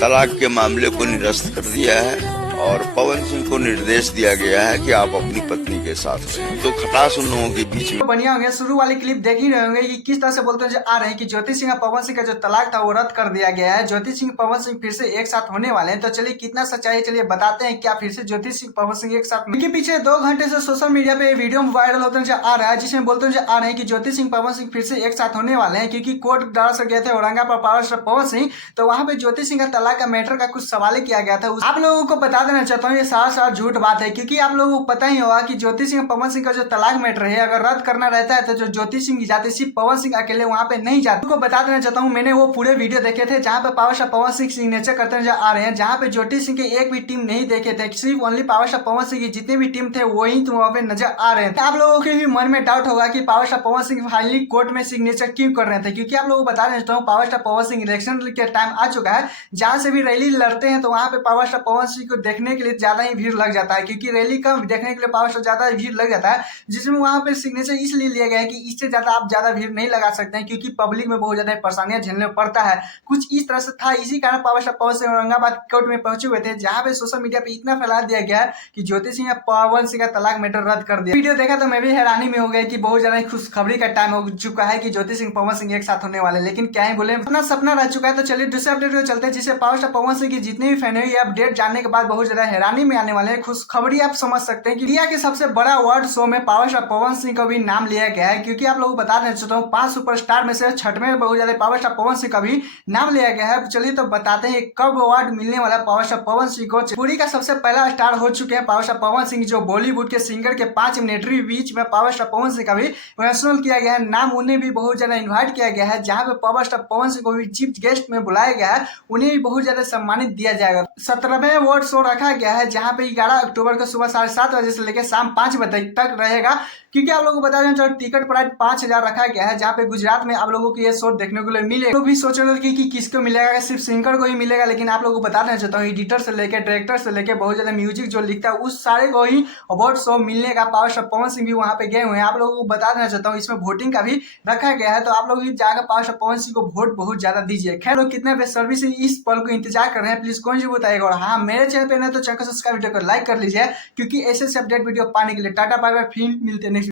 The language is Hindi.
तलाक के मामले को निरस्त कर दिया है और पवन सिंह को निर्देश दिया गया है कि आप अपनी पत्नी के साथ रहें। तो खटास उन लोगों के बीच में बढ़िया होंगे। शुरू वाली क्लिप देख ही रहे होंगे कि किस तरह से बोलते हैं आ रहे हैं कि ज्योति सिंह और पवन सिंह का जो तलाक था वो रद्द कर दिया गया है। ज्योति सिंह पवन सिंह फिर से एक साथ होने वाले हैं। तो चलिए कितना सच्चाई है, चलिए बताते हैं क्या फिर से ज्योति सिंह पवन सिंह एक साथ। इनके पीछे 2 घंटे से सोशल मीडिया पे वीडियो वायरल होते नजर आ रहा है, जिसमें बोलते नजर आ रहे हैं कि ज्योति सिंह पवन सिंह फिर से एक साथ होने वाले हैं, क्योंकि कोर्ट द्वारा से गए थे औरंगाबाद पावर स्टार पवन सिंह। तो वहां पे ज्योति सिंह का तलाक का मैटर का कुछ सवाल किया गया था। आप लोगों को बता देना चाहता हूँ ये साफ झूठ बात है, क्योंकि आप लोगों को पता ही होगा कि ज्योति सिंह पवन सिंह का जो तलाक मैटर है अगर रद्द करना रहता है तो जो ज्योति सिंह जाते सिर्फ पवन सिंह अकेले वहां पे नहीं जाते। आपको बता देना चाहता हूँ मैंने वो पूरे वीडियो देखे थे जहां पे power star Pawan Singh signature करते नजर आ रहे हैं, जहां पे ज्योति सिंह के एक भी टीम नहीं देखे थे, सिर्फ only power star Pawan Singh की जितने भी टीम थे वही वहां पे नजर आ रहे थे। आप लोगों के भी मन में डाउट होगा कि power star Pawan Singh finally court में सिग्नेचर क्यों कर रहे थे, क्योंकि आप लोगों को बता देना चाहता हूँ power star Pawan Singh election के टाइम आ चुका है, जहां से भी रैली लड़ते हैं तो वहां पे पावर स्टार पवन सिंह को देखने के लिए ज्यादा ही भीड़ लग जाता है, क्योंकि रैली कम देखने के लिए पावर स्टार ज्यादा भीड़ लग जाता है, जिसमें वहां पे सिग्नेचर इसलिए लिया गया है कि इससे ज्यादा आप ज्यादा भीड़ नहीं लगा सकते हैं, क्योंकि पब्लिक में बहुत ज्यादा परेशानियां झेलने पड़ता है। कुछ इस तरह से था, इसी कारण power star Pawan Singh Aurangabad court में पहुंचे हुए थे, जहां पे सोशल मीडिया पे इतना फैला दिया गया कि ज्योति सिंह पवन सिंह का तलाक मैटर रद्द कर दिया। वीडियो देखा तो मैं भी हैरानी में हो गया कि बहुत ज्यादा खुशखबरी का टाइम हो चुका है कि ज्योति सिंह पवन सिंह एक साथ होने वाले, लेकिन क्या ही बोले अपना सपना रह चुका है। तो चलिए दूसरे अपडेट को चलते हैं, जिससे पावर स्टार पवन सिंह की जितने भी फैन है ये अपडेट जानने के बाद बहुत ज्यादा हैरानी में आने वाले हैं। खुशखबरी आप समझ सकते हैं कि इंडिया के सबसे बड़ा अवार्ड शो में पावर स्टार पवन सिंह का भी नाम लिया गया है, क्योंकि आप लोगों को बता देना चाहता हूँ 5 सुपरस्टार में से 6वें बहुत ज्यादा पावर स्टार पवन सिंह का भी नाम लिया गया है। चलिए तो बताते हैं कब अवार्ड मिलने वाला है पावर स्टार पवन सिंह को। पूरी का सबसे पहला स्टार हो चुके हैं पावर स्टार पवन सिंह, जो बॉलीवुड के सिंगर के 5 मिनटरी बीच में पावर स्टार पवन सिंह का भी नेशनल किया गया है नाम, उन्हें भी बहुत ज्यादा इन्वाइट किया गया है, जहां पे पावर स्टार पवन सिंह को भी चीफ गेस्ट में बुलाया गया है, उन्हें भी बहुत ज्यादा सम्मानित दिया जाएगा। 17वें अवार्ड शो रखा गया है, जहां पे 11 अक्टूबर को सुबह 7:30 बजे से लेकर शाम 5 बजे तक रहेगा, क्योंकि आप लोगों को बता दें टिकट प्राइस 5,000 रखा गया है, जहाँ पे गुजरात में आप लोगों को ये शो देखने को मिलेगा। लोग भी सोच रहे थे कि किसको मिलेगा, सिर्फ सिंगर को ही मिलेगा, लेकिन आप लोगों को बता देना चाहता हूँ एडिटर से लेकर डायरेक्टर से लेकर बहुत ज्यादा म्यूजिक जो लिखता है उस सारे को ही अवार्ड शो मिलने का पावर स्टार पवन सिंह भी वहाँ पे गए हुए हैं। आप लोगों को बता देना चाहता हूँ इसमें वोटिंग का भी रखा गया है, तो आप लोग भी जाकर पावर स्टार पवन सिंह को वोट बहुत ज्यादा दीजिए। खैर लोग कितने बेसब्री से इस पल को इंतजार कर रहे हैं प्लीज कौन सी बताएगा। और हाँ, मेरे चैनल पे ना तो चैनल को सब्सक्राइब वीडियो को लाइक कर लीजिए, क्योंकि ऐसे अपडेट वीडियो पाने के लिए। टाटा बाय बाय, फिर मिलते हैं नेक्स्ट।